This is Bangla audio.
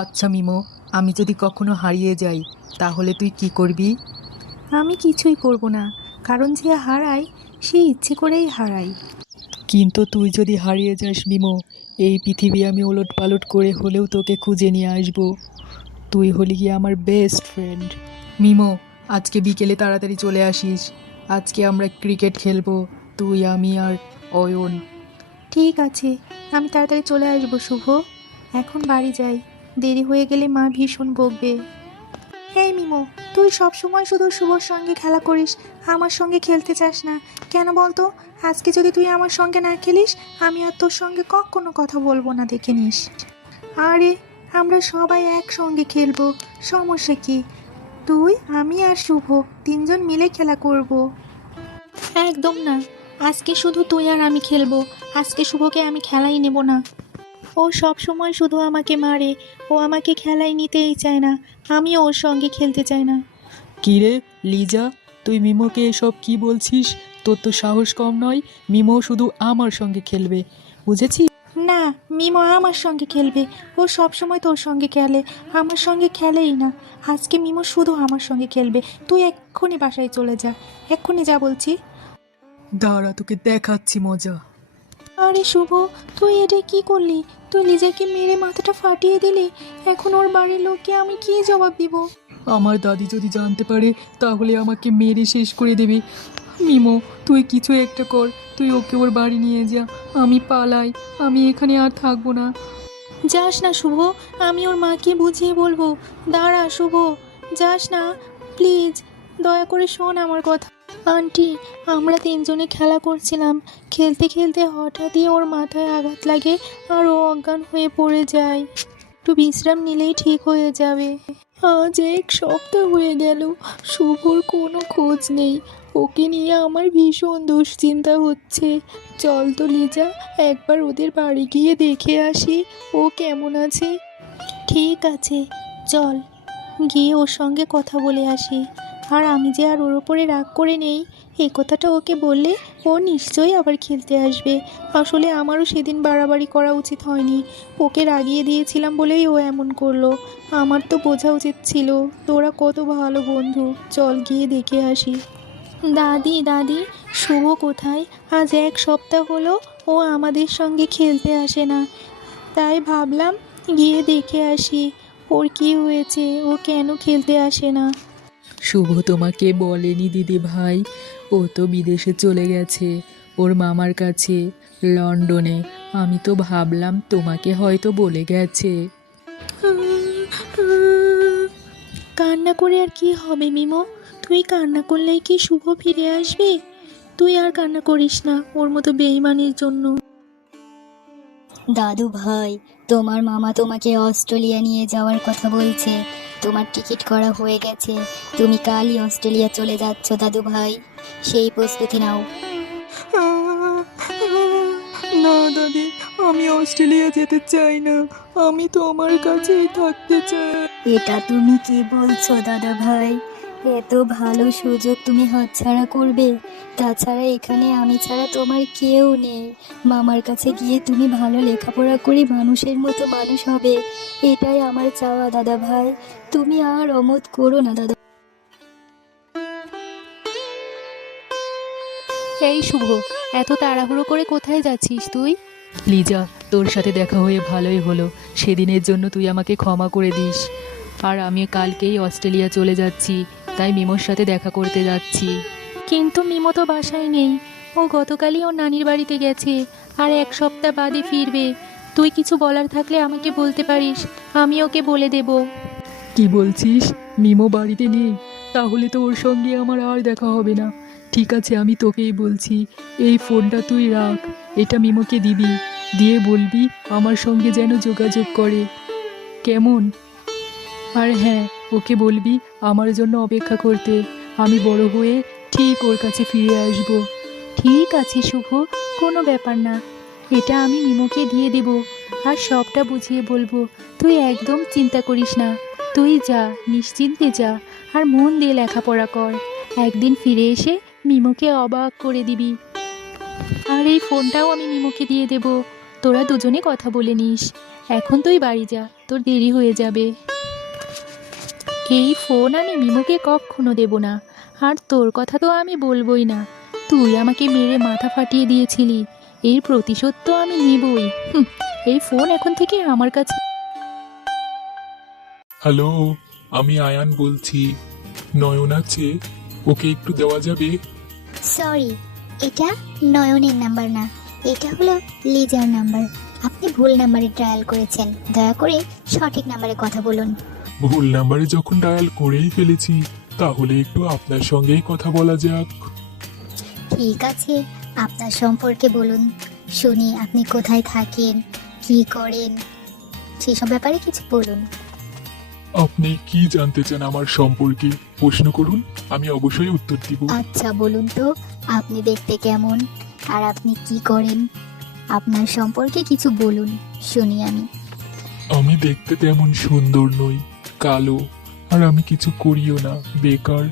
আচ্ছা মিমো, আমি যদি কখনো হারিয়ে যাই তাহলে তুই কি করবি? আমি কিছুই করব না, কারণ যে হারায় সে ইচ্ছে করেই হারায়। কিন্তু তুই যদি হারিয়ে যাস মিমো, এই পৃথিবী আমি ওলটপালট করে হলেও তোকে খুঁজে নিয়ে আসবো। তুই হলি গিয়ে আমার বেস্ট ফ্রেন্ড। মিমো, আজকে বিকেলে তাড়াতাড়ি চলে আসিস। আজকে আমরা ক্রিকেট খেলবো, তুই, আমি আর অয়ন। ঠিক আছে, আমি তাড়াতাড়ি চলে আসবো শুভ। এখন বাড়ি যাই, দেরি হয়ে গেলে মা ভীষণ বকবে। হেই মিমো, তুই সব সময় শুধু শুভর সঙ্গে খেলা করিস, আমার সঙ্গে খেলতে চাস না কেন বলতো? আজকে যদি তুই আমার সঙ্গে না খেলিস, আমি আর তোর সঙ্গে কখনো কথা বলবো না, দেখে নিস। আরে, আমরা সবাই একসঙ্গে খেলবো, সমস্যা কি? তুই, আমি আর শুভ তিনজন মিলে খেলা করব। একদম না, আজকে শুধু তুই আর আমি খেলবো। আজকে শুভকে আমি খেলাই নেব না। ও সব সময় শুধু আমাকে মারে, ও আমাকে খেলায় নিতেই চায় না, আমিও ওর সঙ্গে খেলতে চাই না। কি রে লিজা, তুই মিমোকে এসব কি বলছিস? তোর তো সাহস কম নয়। মিমো শুধু আমার সঙ্গে খেলবে, বুঝেছিস? না, মিমো আমার সঙ্গে খেলবে। ও সব সময় তোর সঙ্গে খেলে, আমার সঙ্গে খেলেই না। আজকে মিমো শুধু আমার সঙ্গে খেলবে। তুই এক্ষুনি বাসায় চলে যা, এক্ষুনি যা বলছি। দাঁড়া, তোকে দেখাচ্ছি মজা। আরে শুভ, তুই এটা কি করলি? তুই লিজাকে মেরে মাথাটা ফাটিয়ে দিলি। এখন ওর বাড়ির লোককে আমি কি জবাব দিব? আমার দাদি যদি জানতে পারে তাহলে আমাকে মেরে শেষ করে দেবে। মিমো, তুই কিছু একটা কর, তুই ওকে ওর বাড়ি নিয়ে যা। আমি পালাই, আমি এখানে আর থাকবো না। যাস না শুভ, আমি ওর মাকে বুঝিয়ে বলবো। দাঁড়া শুভ, যাস না প্লিজ, দয়া করে শোন আমার কথা। আন্টি, আমরা তিনজনে খেলা করছিলাম, খেলতে খেলতে হঠাৎই ওর মাথায় আঘাত লাগে আর ও অজ্ঞান হয়ে পড়ে যায়। একটু বিশ্রাম নিলেই ঠিক হয়ে যাবে। আজ 1 সপ্তাহ হয়ে গেল, শুভর কোনো খোঁজ নেই। ওকে নিয়ে আমার ভীষণ দুশ্চিন্তা হচ্ছে। চল তো লিজা, একবার ওদের বাড়ি গিয়ে দেখে আসি ও কেমন আছে। ঠিক আছে, চল গিয়ে ওর সঙ্গে কথা বলে আসি। আর আমি যে আর ওর ওপরে রাগ করে নেই, এই কথাটা ওকে বললে ও নিশ্চয়ই আবার খেলতে আসবে। আসলে আমারও সেদিন বাড়াবাড়ি করা উচিত হয়নি, ওকে রাগিয়ে দিয়েছিলাম বলেই ও এমন করলো। আমার তো বোঝা উচিত ছিল। তোরা কত ভালো বন্ধু, চল গিয়ে দেখে আসি। দাদি দাদি, শুভ কোথায়? আজ 1 সপ্তাহ হলো ও আমাদের সঙ্গে খেলতে আসে না, তাই ভাবলাম গিয়ে দেখে আসি ওর কি হয়েছে, ও কেন খেলতে আসে না। শুভ তোমাকে বলেনি দিদি ভাই, ও তো বিদেশে চলে গেছে, ওর মামার কাছে, লন্ডনে। আমি তো ভাবলাম তোমাকে হয়তো বলে গেছে। কান্না করে আর কি হবে মিমো? তুই কান্না করলেই কি শুভ ফিরে আসবে? তুই আর কান্না করিস না ওর মতো বেইমানির জন্য। দাদু ভাই, তোমার মামা তোমাকে অস্ট্রেলিয়া নিয়ে যাওয়ার কথা বলছে। তোমার টিকিট করা হয়ে গেছে, তুমি কালই অস্ট্রেলিয়া চলে যাচ্ছ দাদু ভাই, সেই প্রস্তুতি নাও। না দাদি, আমি অস্ট্রেলিয়া যেতে চাই না, আমি তো আমার কাছেই থাকতে চাই। এটা তুমি কি বলছো দাদা ভাই? এত ভালো সুযোগ তুমি হাতছাড়া করবে? তাছাড়া এখানে আমি ছাড়া তোমার কেউ নেই। মামার কাছে গিয়ে তুমি ভালো লেখাপড়া করে মানুষের মতো মানুষ হবে, এটাই আমার চাওয়া দাদা ভাই। তুমি আর অমত করো না দাদা। এই শুভ, এত তাড়াহুড়ো করে কোথায় যাচ্ছিস তুই? লিজা, তোর সাথে দেখা হয়ে ভালোই হলো। সেদিনের জন্য তুই আমাকে ক্ষমা করে দিস। আর আমি কালকেই অস্ট্রেলিয়া চলে যাচ্ছি, তাই মিমোর সাথে দেখা করতে যাচ্ছি। কিন্তু মিমো তো বাসায় নেই, ও গতকালই ওর নানির বাড়িতে গেছে, আর 1 সপ্তাহ বাদে ফিরবে। তুই কিছু বলার থাকলে আমাকে বলতে পারিস, আমি ওকে বলে দেব। কি বলছিস? মিমো বাড়িতে নেই? তাহলে তো ওর সঙ্গে আমার আর দেখা হবে না। ঠিক আছে, আমি তোকেই বলছি, এই ফোনটা তুই রাখ, এটা মিমোকে দিবি, দিয়ে বলবি আমার সঙ্গে যেন যোগাযোগ করে, কেমন? আর হ্যাঁ, ওকে বলবি আমার জন্য অপেক্ষা করতে। আমি বড় হয়ে ঠিক ওর কাছে ফিরে আসব। ঠিক আছে শুভ, কোনো ব্যাপার না, এটা আমি মিমোকে দিয়ে দেব, আর সবটা বুঝিয়ে বলবো। তুই একদম চিন্তা করিস না, তুই যা, নিশ্চিন্তে যা, আর মন দিয়ে লেখাপড়া কর। একদিন ফিরে এসে মিমোকে অবাক করে দিবি। আর এই ফোনটাও আমি মিমোকে দিয়ে দেব, তোরা দুজনে কথা বলে নিস। এখন তুই বাড়ি যা, তোর দেরি হয়ে যাবে। এই ফোন আমি মিমুকে কখনো দেব না, আর তোর কথা তো আমি বলবোই না। তুই আমাকে মেরে মাথা ফাটিয়ে দিয়েছিলি, এর প্রতিশোধ তো আমি নিবই। এই ফোন এখন থেকে আমার কাছে। হ্যালো, আমি আয়ান বলছি। নয়ন আছে, ওকে একটু দেওয়া যাবে? সরি, এটা নয়নের নাম্বার না, এটা হলো লিজার নাম্বার। আপনি ভুল নাম্বারে ট্রায়াল করেছেন, দয়া করে সঠিক নাম্বারে কথা বলুন। ভুল নাম্বারে যখন ডায়াল করেই ফেলেছি, তাহলে একটু আপনার সঙ্গেই কথা বলা যাক। ঠিক আছে, আপনার সম্পর্কে বলুন, শুনি আপনি কোথায় থাকেন, কি করেন, সেসব ব্যাপারে কিছু বলুন। আপনি কি জানতে চান আমার সম্পর্কে? প্রশ্ন করুন, আমি অবশ্যই উত্তর দিব। আচ্ছা বলুন তো, আপনি দেখতে কেমন আর আপনি কি করেন? আপনার সম্পর্কে কিছু বলুন, শুনি আমি। আমি দেখতে তেমন সুন্দর নই, কালো, আর আমি কিছু করিও না, বেকার।